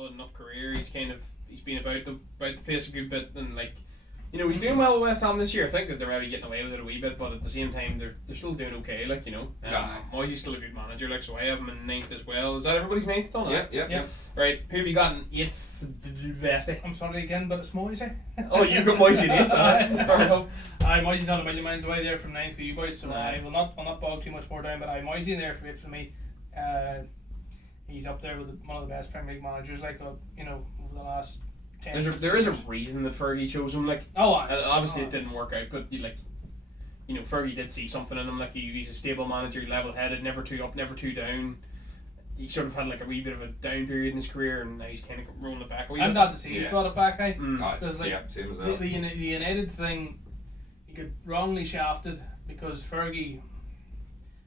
solid enough career. He's been about the place a good bit, and like, you know, he's doing well at West Ham this year. I think that they're maybe getting away with it a wee bit, but at the same time, they're still doing okay. Like, you know, Moisey's still a good manager. Like, so I have him in 9th as well. Is that everybody's 9th done? Yeah. Right. Who have you got in 8th? Vesty. I'm sorry again, but it's Moisey. Oh, you got Moisey in 8th. Fair enough. Moisey's not a million miles away there from 9th for you boys, so I will not bog too much more down. But Moisey in there for 8th for me. He's up there with one of the best Premier League managers, like you know, over the last 10 There is a reason that Fergie chose him. Like, obviously it didn't work out, but you know, Fergie did see something in him. Like, he's a stable manager, level-headed, never too up, never too down. He sort of had like a wee bit of a down period in his career, and now he's kind of rolling it back. I'm glad to see he's brought it back. Because same as that. The United thing, he got wrongly shafted because Fergie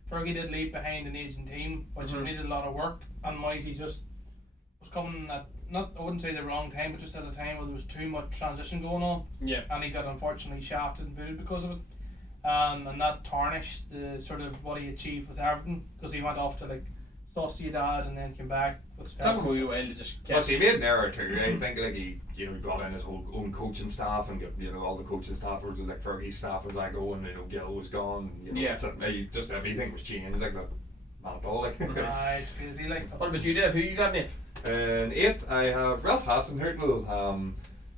did leave behind an aging team, which needed a lot of work, and Moisey just was coming at, I wouldn't say the wrong time, but just at a time where there was too much transition going on. Yeah. And he got unfortunately shafted and booted because of it. And that tarnished the sort of what he achieved with Everton, because he went off to like Sociedad and then came back with Plus he made an error too. I think like he got in his own coaching staff, and all the coaching staff were like Fergie's staff was let go, and Gill was gone. Just everything was changed like that. It's crazy. Like, what about you, Dave? Who you got in 8th? In 8th, I have Ralph Hasenhüttl.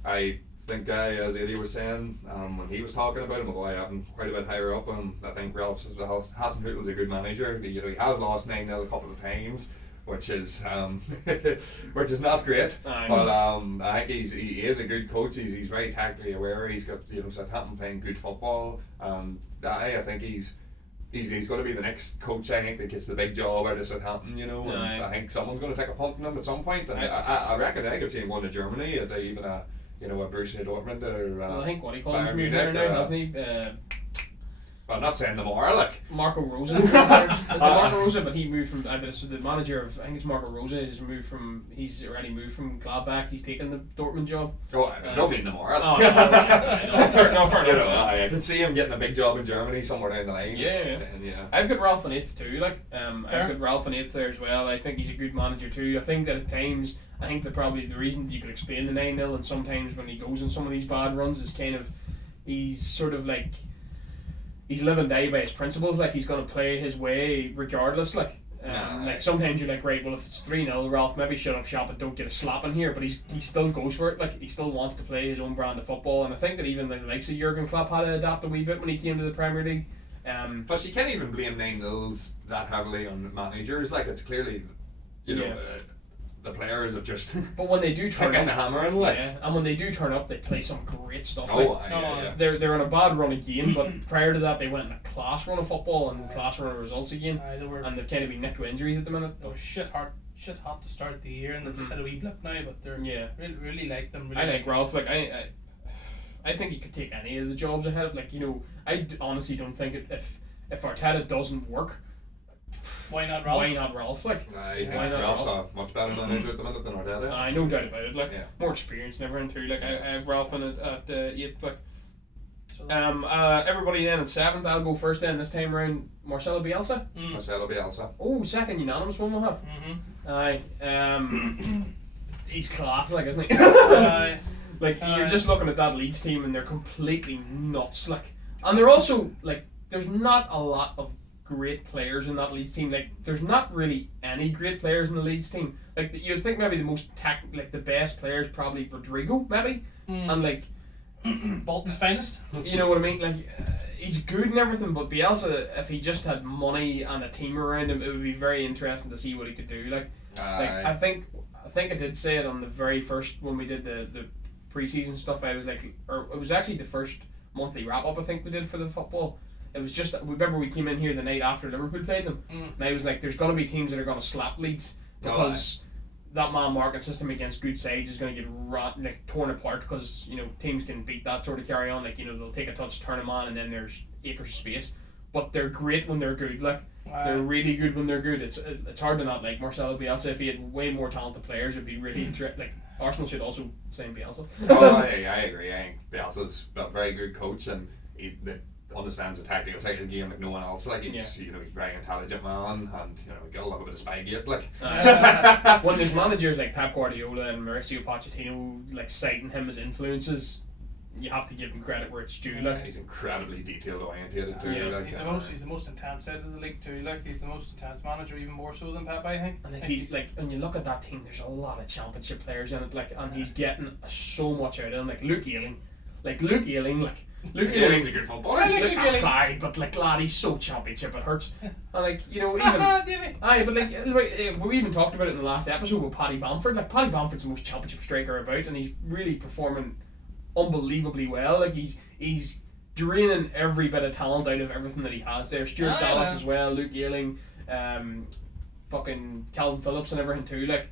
I think, as Eddie was saying, when he was talking about him, although I have him quite a bit higher up, I think Ralph Hasenhüttl is a good manager. He has lost 9-0 a couple of times, which is not great. But I think he is a good coach. He's very tactically aware. He's got Southampton playing good football. I think he's going to be the next coach. I think that gets the big job out of Southampton, and I think someone's going to take a punt on him at some point. And I reckon I could see him going to Germany at even a Borussia Dortmund or. Well, I think what he calls him moved there now, doesn't he? I'm not saying them more, like Marco Rosa. Marco Rosa, but he moved from. The manager of, I think it's Marco Rosa. He's already moved from Gladbach. He's taken the Dortmund job. Oh, don't mean them more. Fair enough. I can see him getting a big job in Germany somewhere down the line. Yeah. I've got Ralph in 8th too. I've got Ralph in 8th there as well. I think he's a good manager too. I think that at times, that probably the reason you could explain the 9-0, and sometimes when he goes on some of these bad runs is kind of, he's sort of like, he's live and die by his principles. Like, he's going to play his way regardless. Like sometimes you're like, right, well, if it's 3-0, Ralph, maybe shut up shop and don't get a slap in here. But he still goes for it. Like, he still wants to play his own brand of football. And I think that even the likes of Jurgen Klopp had to adapt a wee bit when he came to the Premier League. Plus, you can't even blame 9-0s that heavily on managers. Like, it's clearly, the players have just. But when they do turn up, the hammer in, like. Yeah, and when they do turn up, they play some great stuff. They're in a bad run again, but prior to that, they went in a class run of football and class run of results again. And they've kind of been nicked with injuries at the minute. They were shit hot to start the year, and they've just had a wee blip now. But they're really like them. Really I like Ralph. Like, I think he could take any of the jobs ahead of. Like, I honestly don't think if Arteta doesn't work. Why not Ralph? Why not Ralph? Like, I think Ralph's a much better manager at the minute than Arteta. No doubt about it. Like, more experience and everything too. Like, I have Ralph in it at 8th. Like, everybody then at 7th. I'll go first then this time around. Marcelo Bielsa. Marcelo Bielsa. Oh, second unanimous one we'll have. Aye. He's class, like, isn't he? Like, you're just looking at that Leeds team and they're completely nuts. Like, and they're also like, there's not a lot of great players in that Leeds team. Like, there's not really any great players in the Leeds team. Like, you'd think maybe the best players probably Rodrigo, maybe, and like Bolton's finest. You know what I mean? Like, he's good and everything, but Bielsa, if he just had money and a team around him, it would be very interesting to see what he could do. Like I think I did say it on the very first when we did the pre-season stuff. I was like, or it was actually the first monthly wrap up I think we did for the football. It was just, remember we came in here the night after Liverpool played them, and I was like, there's going to be teams that are going to slap Leeds because that man marking system against good sides is going to get torn apart, because teams can beat that sort of carry on. Like, they'll take a touch, turn them on, and then there's acres of space. But they're great when they're good. Like, they're really good when they're good. It's hard to not like Marcelo Bielsa. If he had way more talented players, it'd be really like Arsenal should also sign Bielsa. I agree. I think Bielsa's a very good coach, and understands the tactical side of the game like no one else. Like he's you know, he's a very intelligent man, and you know, you gotta love a bit of Spygate. Like when there's managers like Pep Guardiola and Mauricio Pochettino like citing him as influences, you have to give him credit where it's due. Like he's incredibly detailed oriented too. Like, he's the most intense out of the league too. Like he's the most intense manager, even more so than Pep, I think. And like he's like, when you look at that team, there's a lot of championship players in it. Like, and he's getting so much out of them. Like Luke Ayling, Luke Ayling's a good footballer. But like lad, he's so championship it hurts. And like, you know, even but like we even talked about it in the last episode with Paddy Bamford. Like Paddy Bamford's the most championship striker about, and he's really performing unbelievably well. Like he's draining every bit of talent out of everything that he has there. Stuart Dallas as well, Luke Ayling, fucking Calvin Phillips and everything too. Like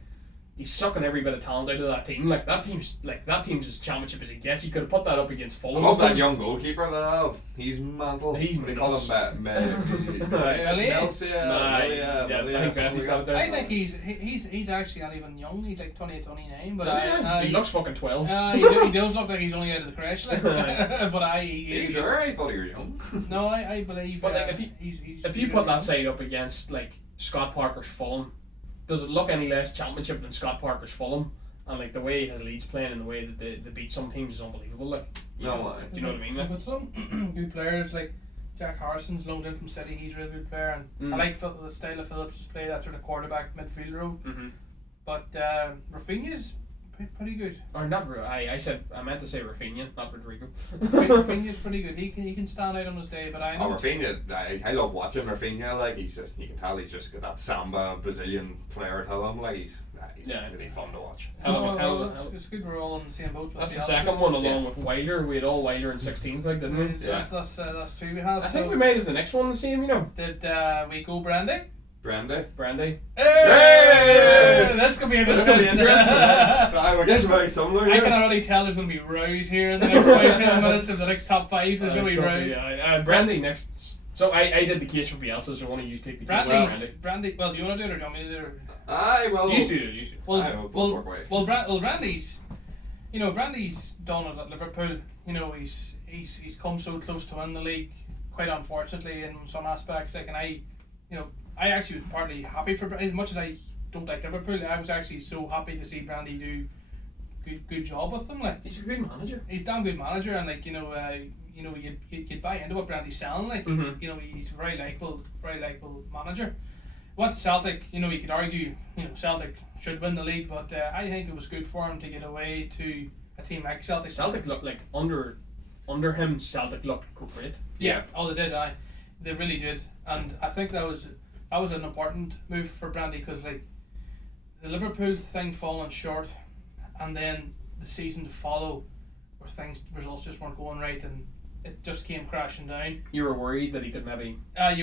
he's sucking every bit of talent out of that team. Like that team's as championship as he gets. He could have put that up against Fulham. I love that young goalkeeper they have. He's mental. They call him I think he's actually not even young. He's like 28, 29. But he looks fucking 12. He does look like he's only out of the crash. Like, but I thought he was young. No, I believe. But like, if you put that side up against like Scott Parker's Fulham, does it look any less championship than Scott Parker's Fulham? And like the way his Leeds playing and the way that they beat some teams is unbelievable. Like, do you know what I mean? Like, but some good players like Jack Harrison's loaned in from City. He's a really good player, and I like the style of Phillips' play, that sort of quarterback midfield role. But Rafinha's pretty good. Or not? I meant to say Rafinha, not Rodrigo. Rafinha's pretty good. He can stand out on his day. But I know. Rafinha, I love watching Rafinha. Like you can tell he's just got that samba Brazilian flair to him. Like he's really fun to watch. It's good we're all on the same boat. That's the second one along with Wilder. We had all Wilder in 16th, like, didn't we? That's two we have. I think we might have the next one the same. You know. Did we go Brandy? Brandy. Hey! This could be interesting. We're getting very similar. I can already tell there's going to be rows here in the next 5-10 minutes. If the next top 5 there's going to be rows. Brandy next. So I did the case for Bielsa, so one of you take the case for Brandy. Well, do you want to do it or do you want me to do it? You should do it. Well, Brandy's, you know, Brandy's done it at Liverpool. You know, he's come so close to win the league. Quite unfortunately, in some aspects, like, and I actually was partly happy for, as much as I don't like Liverpool, I was actually so happy to see Brandy do good job with them. Like, he's a good manager. He's a damn good manager, and like, you'd buy into what Brandy's selling. Like, you know, he's a very likable manager. Went to Celtic, you know, you could argue, you know, Celtic should win the league, but I think it was good for him to get away to a team like Celtic. Celtic looked like under him. Celtic looked great. Yeah. Oh, they did. They really did, and I think that was an important move for Brandy, because like the Liverpool thing falling short, and then the season to follow, where results just weren't going right, and it just came crashing down. You were worried that he could maybe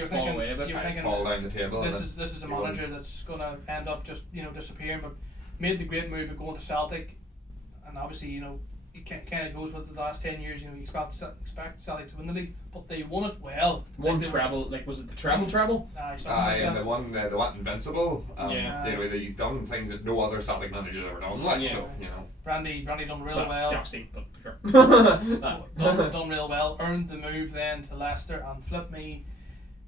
fall away a bit. You were thinking fall down the table. This is a manager that's going to end up just, you know, disappearing, but made the great move of going to Celtic, and obviously, you know, it kind of goes with the last 10 years. You know, you expect Celtic to win the league, but they won it well. Was it the treble? And the one they went invincible. You know, they've done things that no other Celtic manager's ever done. Like, so, you know, Brandy done real well. Jackstein, but sure. done real well. Earned the move then to Leicester, and flip me.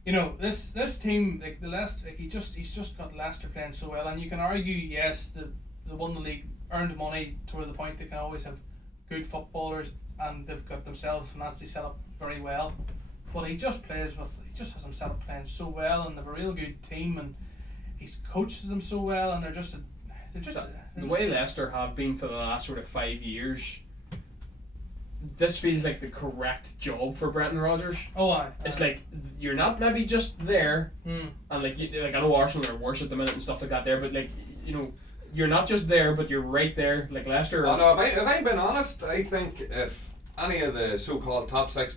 You know, this team, like the Leicester, like he's just got Leicester playing so well, and you can argue, yes, they won the league, earned money to the point they can always have good footballers, and they've got themselves financially set up very well. But he just has himself playing so well, and they've a real good team, and he's coached them so well, and they're just the way Leicester have been for the last sort of 5 years. This feels like the correct job for Brendan Rodgers. It's like you're not maybe just there, and like I know Arsenal are worse at the minute and stuff like that there, but like, you know, you're not just there, but you're right there, like Leicester. No, if I've been honest, I think if any of the so-called top 6